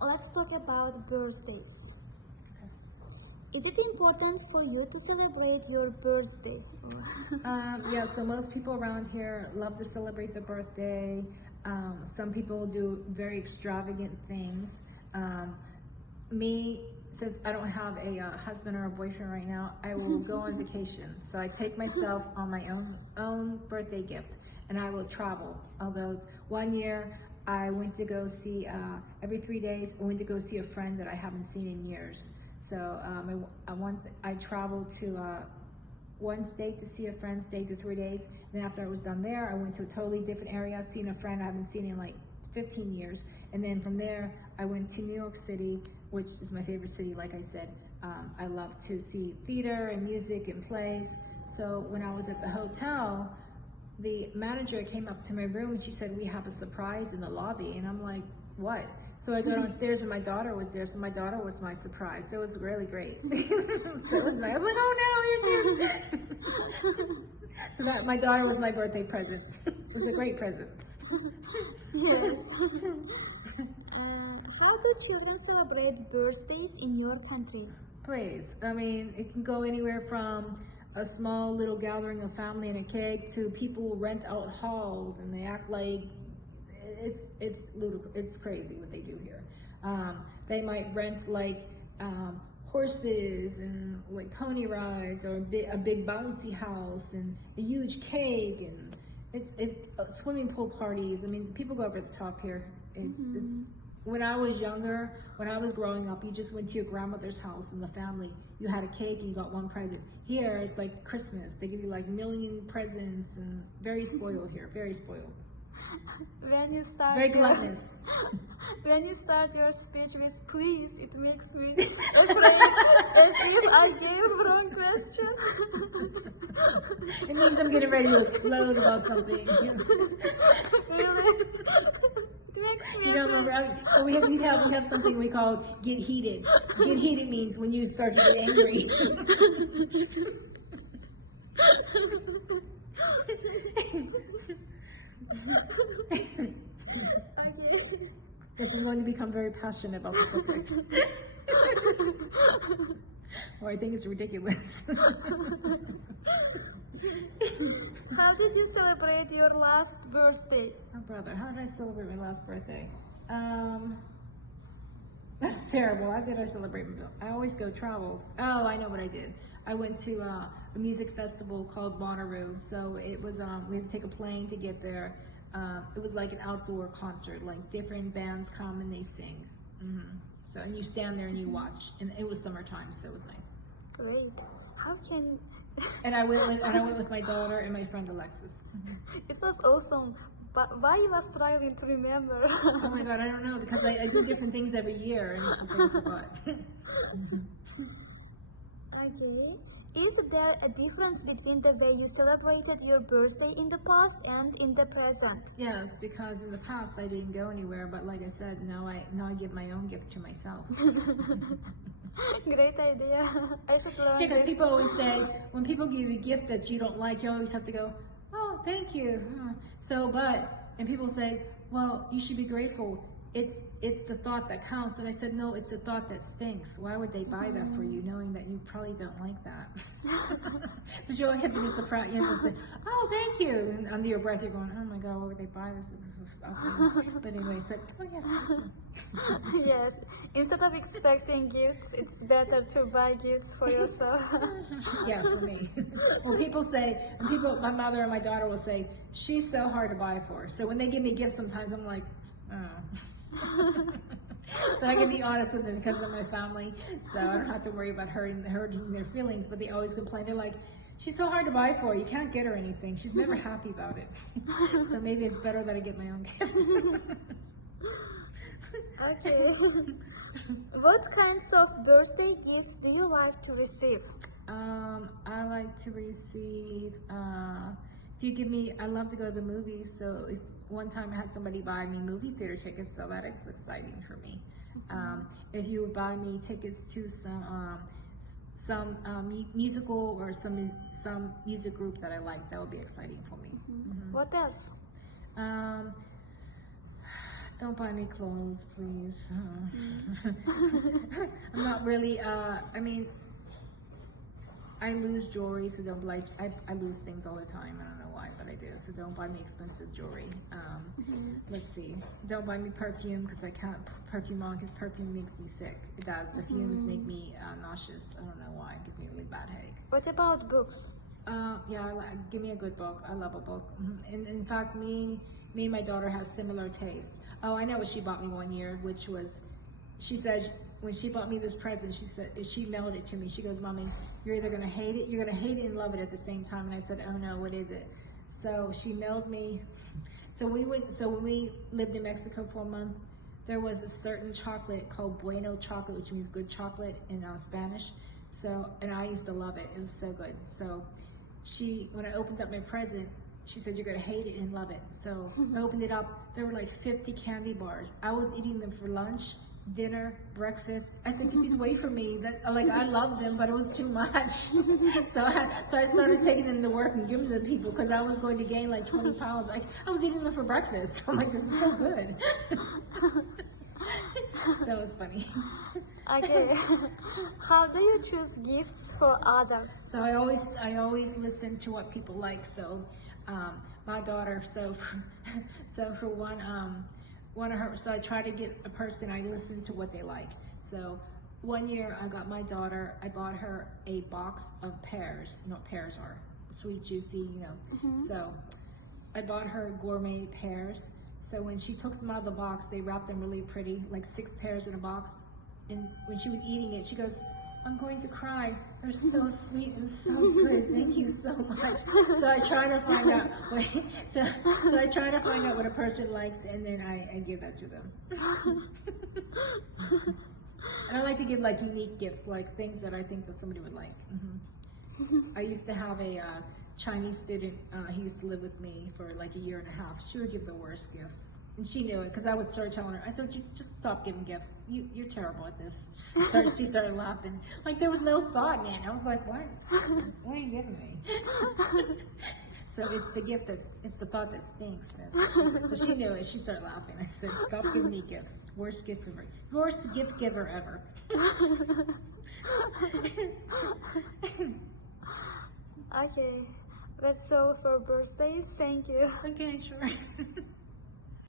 let's talk about birthdays. Is it important for you to celebrate your birthday? Yeah, so most people around here love to celebrate the birthday. Some people do very extravagant things. Me, since I don't have a husband or a boyfriend right now, I will go on vacation. So I take myself on my own birthday gift, and I will travel. I'll go. One year, I went to go see, every 3 days, I went to go see a friend that I haven't seen in years. So once I traveled to one state to see a friend, stayed for 3 days. Then after I was done there, I went to a totally different area, seen a friend I haven't seen in like 15 years. And then from there, I went to New York City, which is my favorite city, like I said. I love to see theater and music and plays. So when I was at the hotel, the manager came up to my room and she said, "We have a surprise in the lobby." And I'm like, "What?" So I go downstairs and my daughter was there. So my daughter was my surprise. So it was really great. So it was nice. I was like, "Oh no, here she is." So that my daughter was my birthday present. It was a great present. Yes. How do children celebrate birthdays in your country? Please. I mean, it can go anywhere from a small little gathering of family and a cake to people rent out halls and they act like it's ludicrous. It's crazy what they do here. They might rent like horses and like pony rides or a big bouncy house and a huge cake and it's swimming pool parties. I mean, people go over the top here. It's when I was younger, when I was growing up, you just went to your grandmother's house and the family. You had a cake and you got one present. Here, it's like Christmas. They give you like a million presents and very spoiled here, very spoiled. When you start Very gluttonous. When you start your speech with "please," it makes me afraid as if I gave wrong question. It means I'm getting ready to explode about something. Really? It makes me You know, remember, so we have something we call get heated. Get heated means when you start to get angry. Okay. Yes, I'm going to become very passionate about the subject. Or I think it's ridiculous. How did you celebrate your last birthday? Oh, brother, how did I celebrate my last birthday? That's terrible. How did I celebrate my birthday? I always go travels. Oh, I know what I did. I went to a music festival called Bonnaroo. So it was, we had to take a plane to get there. It was like an outdoor concert, like different bands come and they sing. So, and you stand there and you watch. And it was summertime, so it was nice. Great. How can... And I went with my daughter and my friend Alexis. It was awesome. But why you was trying to remember? Oh my God, I don't know, because I do different things every year and it's just like I forgot. Okay. Is there a difference between the way you celebrated your birthday in the past and in the present? Yes, because in the past I didn't go anywhere, but like I said, now I give my own gift to myself. Great idea. I should learn Because this. people always say, when people give you a gift that you don't like, you always have to go, "Oh, thank you." And people say, "Well, you should be grateful. It's the thought that counts." And I said, "No, it's the thought that stinks. Why would they buy that for you, knowing that you probably don't like that?" But you always have to be surprised. You have to say, "Oh, thank you," and under your breath you're going, "Oh my God, why would they buy this?" But anyway, so "Oh yes, thank you." Yes. Instead of expecting gifts, it's better to buy gifts for yourself. Yeah, for me. Well, my mother and my daughter will say, "She's so hard to buy for." So when they give me gifts, sometimes I'm like, "Oh." But I can be honest with them because of my family, so I don't have to worry about hurting their feelings. But they always complain. They're like, "She's so hard to buy for. You can't get her anything. She's never happy about it." So maybe it's better that I get my own gifts. Okay. What kinds of birthday gifts do you like to receive? I like to receive, if you give me, I love to go to the movies, so if one time I had somebody buy me movie theater tickets, so that is exciting for me. If you would buy me tickets to some musical or some music group that I like, that would be exciting for me. What else? Don't buy me clothes, please. I'm not really, I mean, I lose jewelry, so don't like, I lose things all the time. I don't know why, but I do. So don't buy me expensive jewelry. Let's see. Don't buy me perfume because I can't perfume on because perfume makes me sick. It does. The fumes make me nauseous. I don't know why. It gives me a really bad headache. What about books? Yeah, give me a good book. I love a book. And in fact, me and my daughter have similar tastes. Oh, I know what she bought me one year, which was, she said, when she bought me this present, she said, she mailed it to me. She goes, Mommy, you're either gonna hate it, you're gonna hate it and love it at the same time. And I said, oh no, what is it? So she mailed me, so when we lived in Mexico for a month, there was a certain chocolate called Bueno chocolate, which means good chocolate in Spanish. So, and I used to love it. It was so good. So when I opened up my present, she said, you're gonna hate it and love it. So I opened it up, there were like 50 candy bars. I was eating them for lunch, dinner, breakfast. I said, get these away from me. I loved them, but it was too much. so I started taking them to work and giving them to people because I was going to gain like 20 pounds. I was eating them for breakfast. I'm like, this is so good. So it was funny. Okay. How do you choose gifts for others? So I always listen to what people like. So my daughter, so for one of her, so I try to get a person, I listen to what they like. So one year I got my daughter, I bought her a box of pears. You know what pears are? Sweet, juicy, you know. So I bought her gourmet pears. So when she took them out of the box, they wrapped them really pretty, like 6 pears in a box. And when she was eating it, she goes, I'm going to cry. They're so sweet and so good. Thank you so much. So I try to find out. So I try to find out what a person likes, and then I give that to them. And I like to give like unique gifts, like things that I think that somebody would like. I used to have a Chinese student. He used to live with me for like a year and a half. She would give the worst gifts. And she knew it because I would start telling her, I said, just stop giving gifts. You're terrible at this. She started laughing. Like there was no thought in it. I was like, what? What are you giving me? So it's the gift it's the thought that stinks. So she knew it. She started laughing. I said, stop giving me gifts. Worst gift giver. Worst gift giver ever. Okay. That's all for birthdays. Thank you. Okay, sure.